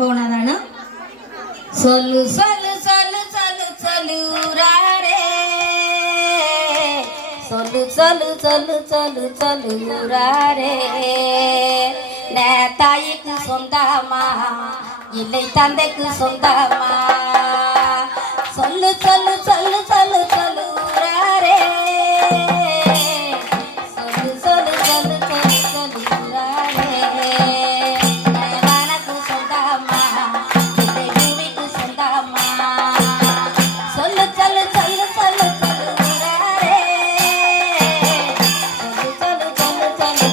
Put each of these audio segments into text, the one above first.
പോകുന്നതാണ്. സൊല്ലു സൊല്ലു സൊല്ലു സൊല്ലു സൊല്ലൂരാരേ, സൊല്ലു സൊല്ലു സൊല്ലു സൊല്ലു സൊല്ലൂരാരേ. தாய்க்கு சொந்தமா இல்லை தந்தைக்கு சொந்தமா, சொல்லு சொல்லு சொல்லு சொல்லு சொல்லுறாரே, சொல்லு சொல்லு சொல்லு சொல்லு சொல்லுறாரே. எனக்கு சொந்தமா இல்லை பூமிக்கு சொந்தமா, சொல்லு சொல்லு சொல்லு சொல்லு சொல்லுறாரே, சொல்லு சொல்லு சொல்லு சொல்லு.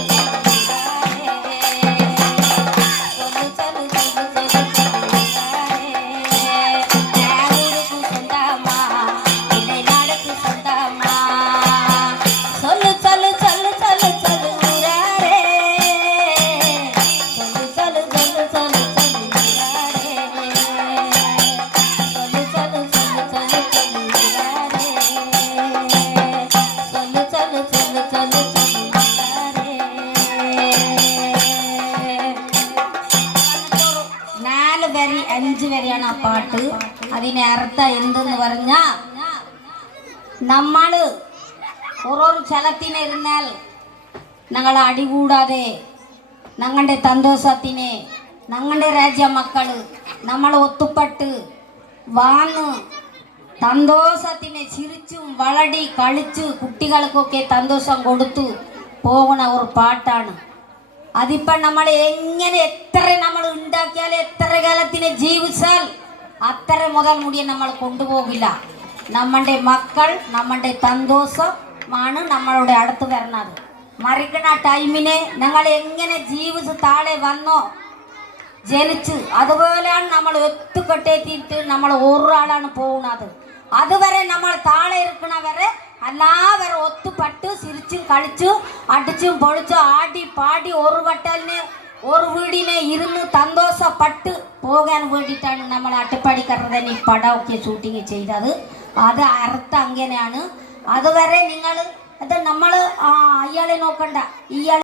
വരി 5 വരെയാണ് ആ പാട്ട്. അതിന് അർത്ഥം എന്തെന്ന് പറഞ്ഞാൽ, നമ്മൾ ഓരോ സ്ഥലത്തിനിരുന്നാൽ ഞങ്ങൾ അടികൂടാതെ ഞങ്ങളുടെ സന്തോഷത്തിന് ഞങ്ങളുടെ രാജ്യ മക്കൾ നമ്മൾ ഒത്തുപെട്ട് വാന്ന് സന്തോഷത്തിന് ചിരിച്ചും വളടി കളിച്ച് കുട്ടികൾക്കൊക്കെ സന്തോഷം കൊടുത്തു പോകുന്ന ഒരു പാട്ടാണ്. അതിപ്പം നമ്മൾ എങ്ങനെ എത്ര നമ്മൾ ഉണ്ടാക്കിയാൽ എത്ര കാലത്തിന് ജീവിച്ചാൽ അത്ര മുതൽ മുടിയെ നമ്മൾ കൊണ്ടുപോകില്ല. നമ്മളുടെ മക്കൾ നമ്മളുടെ സന്തോഷമാണ് നമ്മളുടെ അടുത്ത് വരുന്നത്. മരിക്കുന്ന ടൈമിനെ ഞങ്ങൾ എങ്ങനെ ജീവിച്ച് താഴെ വന്നോ ജനിച്ച് അതുപോലെയാണ് നമ്മൾ ഒത്തുകെട്ടെത്തിയിട്ട് നമ്മൾ ഒരാളാണ് പോകുന്നത്. അതുവരെ നമ്മൾ താഴെ ഇരിക്കണവരെ എല്ലാവരും ഒത്തുപെട്ട് ചിരിച്ചും കളിച്ചും അടിച്ചും പൊളിച്ചും ആടി പാടി ഒരു വട്ടലിന് ഒരു വീടിനെ ഇരുന്ന് സന്തോഷപ്പെട്ട് പോകാൻ വേണ്ടിയിട്ടാണ് നമ്മൾ അട്ടപ്പാടിക്കാരുടെ ഈ പടമൊക്കെ ഷൂട്ടിങ് ചെയ്തത്. അത് അർത്ഥം അങ്ങനെയാണ്. അതുവരെ നിങ്ങൾ അത് നമ്മൾ അയാളെ നോക്കണ്ട, ഇയാൾ